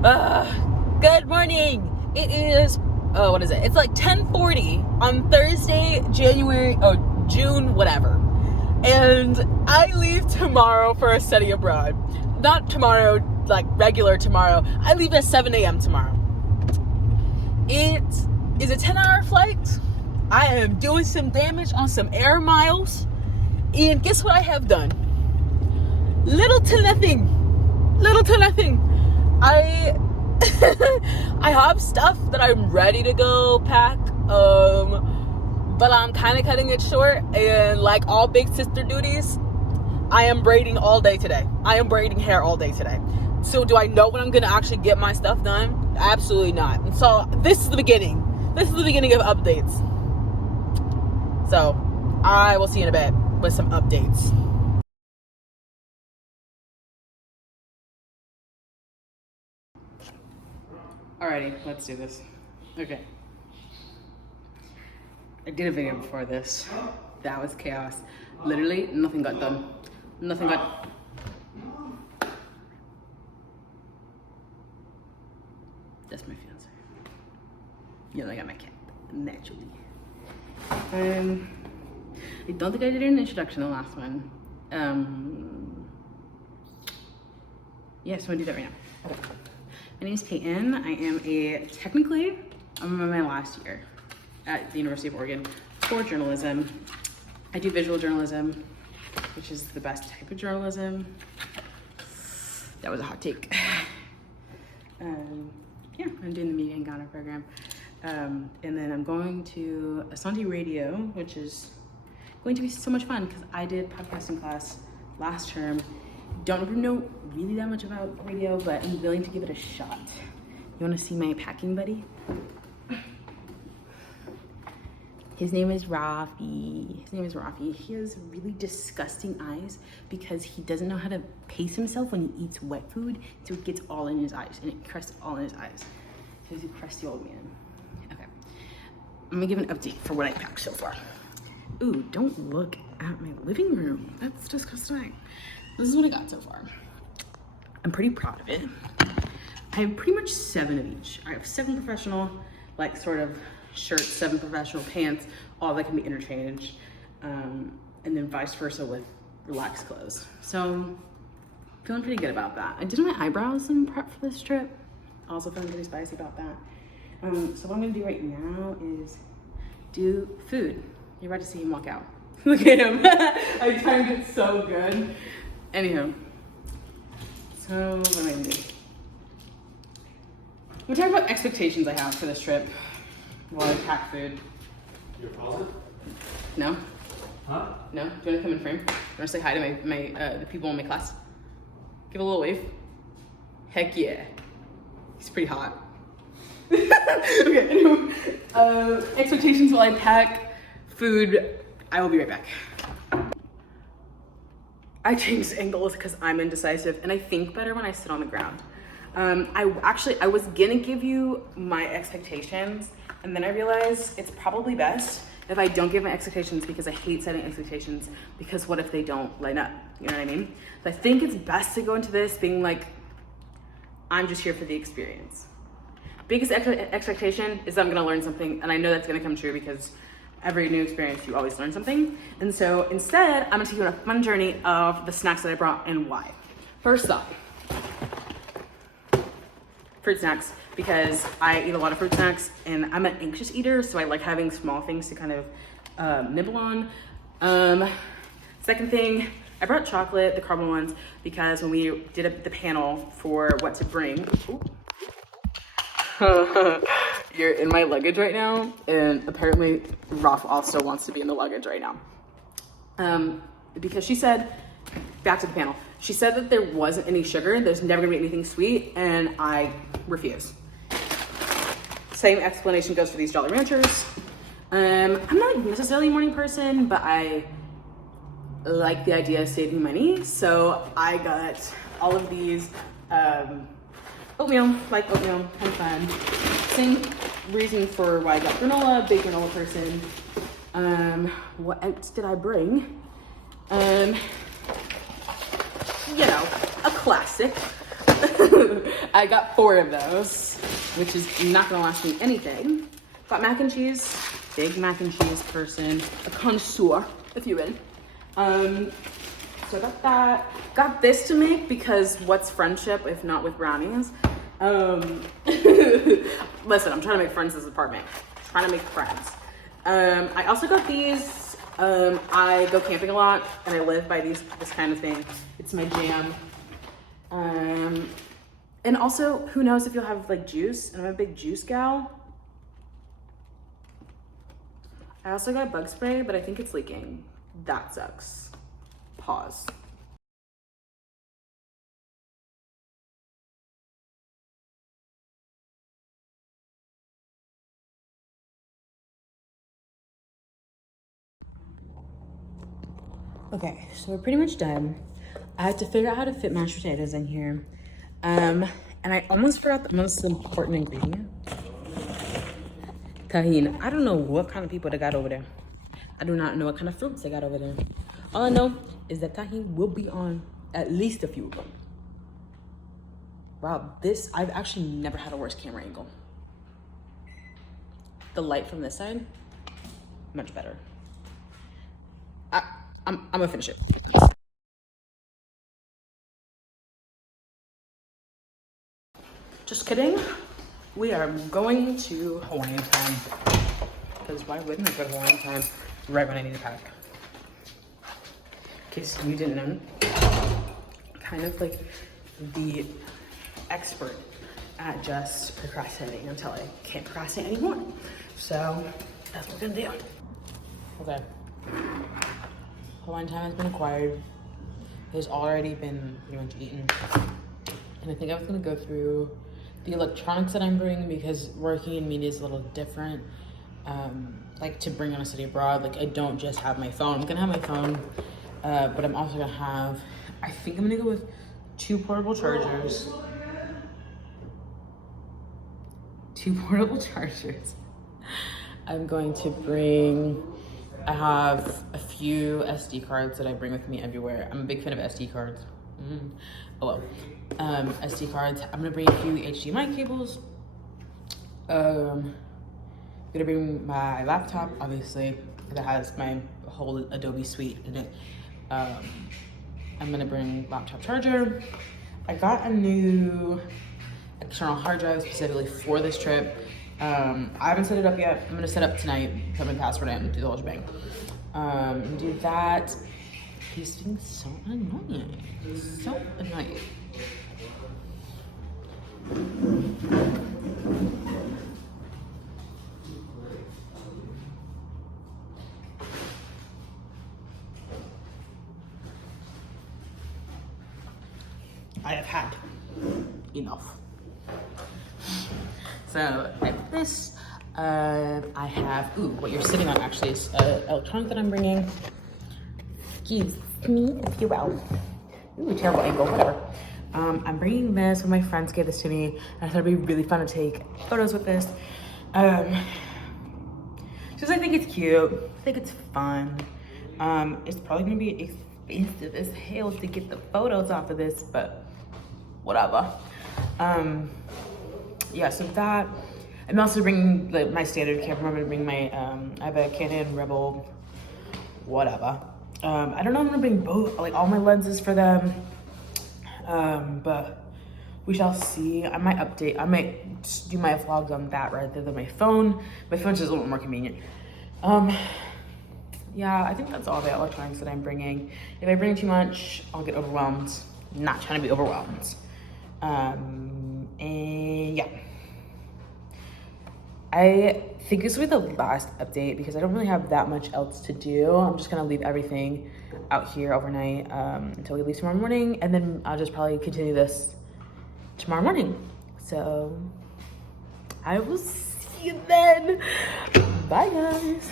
Good morning. It is, what is it? It's like 10:40 on Thursday, June, whatever. And I leave tomorrow for a study abroad. Not tomorrow, like regular tomorrow. I leave at 7 a.m. tomorrow. It is a 10-hour flight. I am doing some damage on some air miles. And guess what I have done? Little to nothing. I have stuff that I'm ready to go pack, but I'm kind of cutting it short, and like all big sister duties, I am braiding all day today. I am braiding hair all day today. So do I know when I'm going to actually get my stuff done? Absolutely not. And so this is the beginning. This is the beginning of updates. So I will see you in a bit with some updates. Alrighty, let's do this. Okay. I did a video before this. That was chaos. Literally, nothing got done. Nothing got... That's my fiance. You know, I got my cat, naturally. I don't think I did an introduction, the last one. Yeah, so I'm gonna do that right now. Okay. My name is Peyton. I'm in my last year at the University of Oregon for journalism. I do visual journalism, which is the best type of journalism. That was a hot take. Yeah, I'm doing the media and Ghana program. And then I'm going to Asante Radio, which is going to be so much fun because I did podcasting class last term. Don't know really that much about radio, but I'm willing to give it a shot. You want to see my packing buddy? His name is Rafi. He has really disgusting eyes because he doesn't know how to pace himself when he eats wet food, so it gets all in his eyes, and it crusts all in his eyes. So he's a crusty old man. Okay, I'm gonna give an update for what I packed so far. Ooh, don't look at my living room. That's disgusting. This is what I got so far. I'm pretty proud of it. I have pretty much 7 of each. I have 7 professional, like sort of shirts, 7 professional pants, all that can be interchanged. And then vice versa with relaxed clothes. So feeling pretty good about that. I did my eyebrows in prep for this trip. Also feeling pretty spicy about that. So what I'm gonna do right now is do food. You're about to see him walk out. Look at him. I timed it so good. Anywho, so what am I gonna do? We're talking about expectations I have for this trip while I pack food. Your closet? No? Huh? No? Do you wanna come in frame? Do you wanna say hi to the people in my class? Give a little wave. Heck yeah. He's pretty hot. Okay, anyway. Expectations while I pack food. I will be right back. I changed angles because I'm indecisive and I think better when I sit on the ground. I was gonna give you my expectations and then I realized it's probably best if I don't give my expectations because I hate setting expectations because what if they don't line up? You know what I mean? So I think it's best to go into this being like, I'm just here for the experience. Biggest expectation is that I'm gonna learn something, and I know that's gonna come true because every new experience, you always learn something. And so instead, I'm gonna take you on a fun journey of the snacks that I brought and why. First up, fruit snacks, because I eat a lot of fruit snacks and I'm an anxious eater, so I like having small things to kind of nibble on. Second thing, I brought chocolate, the caramel ones, because when we did the panel for what to bring, you're in my luggage right now, and apparently Raf also wants to be in the luggage right now. Because she said, back to the panel, she said that there wasn't any sugar, there's never gonna be anything sweet, and I refuse. Same explanation goes for these Jolly Ranchers. I'm not necessarily a morning person, but I like the idea of saving money, so I got all of these oatmeal, kind of fun. Same reason for why I got granola, big granola person. What else did I bring? You know, a classic. I got 4 of those, which is not gonna last me anything. Got mac and cheese, big mac and cheese person, a connoisseur, if you will. So I got that. Got this to make because what's friendship if not with brownies? Listen, I'm trying to make friends in this apartment. Trying to make friends. I also got these. I go camping a lot and I live by this kind of thing. It's my jam. And also, who knows if you'll have like juice, and I'm a big juice gal. I also got bug spray, but I think it's leaking. That sucks. Pause. Okay, so we're pretty much done. I had to figure out how to fit mashed potatoes in here. And I almost forgot the most important ingredient. Tahini. I don't know what kind of people they got over there. I do not know what kind of fruits they got over there. All I know is that tahini will be on at least a few of them. Wow, I've actually never had a worse camera angle. The light from this side, much better. I'm gonna finish it. Just kidding. We are going to Hawaiian time. Because why wouldn't I go to Hawaiian time right when I need to pack? In case you didn't know, kind of like the expert at just procrastinating until I can't procrastinate anymore. So that's what we're gonna do. Okay. Hawaiian time has been acquired. It has already been pretty much eaten. And I think I was gonna go through the electronics that I'm bringing because working in media is a little different. Like to bring on a study abroad, like I don't just have my phone. I'm gonna have my phone, but I'm also gonna have, I think I'm gonna go with 2 portable chargers. 2 portable chargers. I'm going to bring, I have a few SD cards that I bring with me everywhere. I'm a big fan of SD cards. Oh well. SD cards. I'm gonna bring a few HDMI cables. I'm gonna bring my laptop, obviously, that has my whole Adobe suite in it. I'm gonna bring laptop charger. I got a new external hard drive specifically for this trip. I haven't set it up yet. I'm gonna set up tonight, put my password in, do the whole shebang. Do that. He's being so annoying. So annoying. I have had enough. So I have this. I have, what you're sitting on actually is electronic that I'm bringing. Excuse me, if you will. Terrible angle, whatever. I'm bringing this when my friends gave this to me. I thought it'd be really fun to take photos with this. Just I think it's cute. I think it's fun. It's probably gonna be expensive as hell to get the photos off of this, but whatever. Yeah, so that. I'm also bringing my standard camera. I'm gonna bring my, I have a Canon Rebel, whatever. I don't know if I'm gonna bring both, like all my lenses for them. But we shall see. I might do my vlogs on that rather than my phone. My phone's just a little more convenient. Yeah, I think that's all the electronics that I'm bringing. If I bring too much, I'll get overwhelmed. I'm not trying to be overwhelmed. And yeah. I think this will be the last update because I don't really have that much else to do. I'm just gonna leave everything out here overnight until we leave tomorrow morning, and then I'll just probably continue this tomorrow morning. So I will see you then. Bye guys.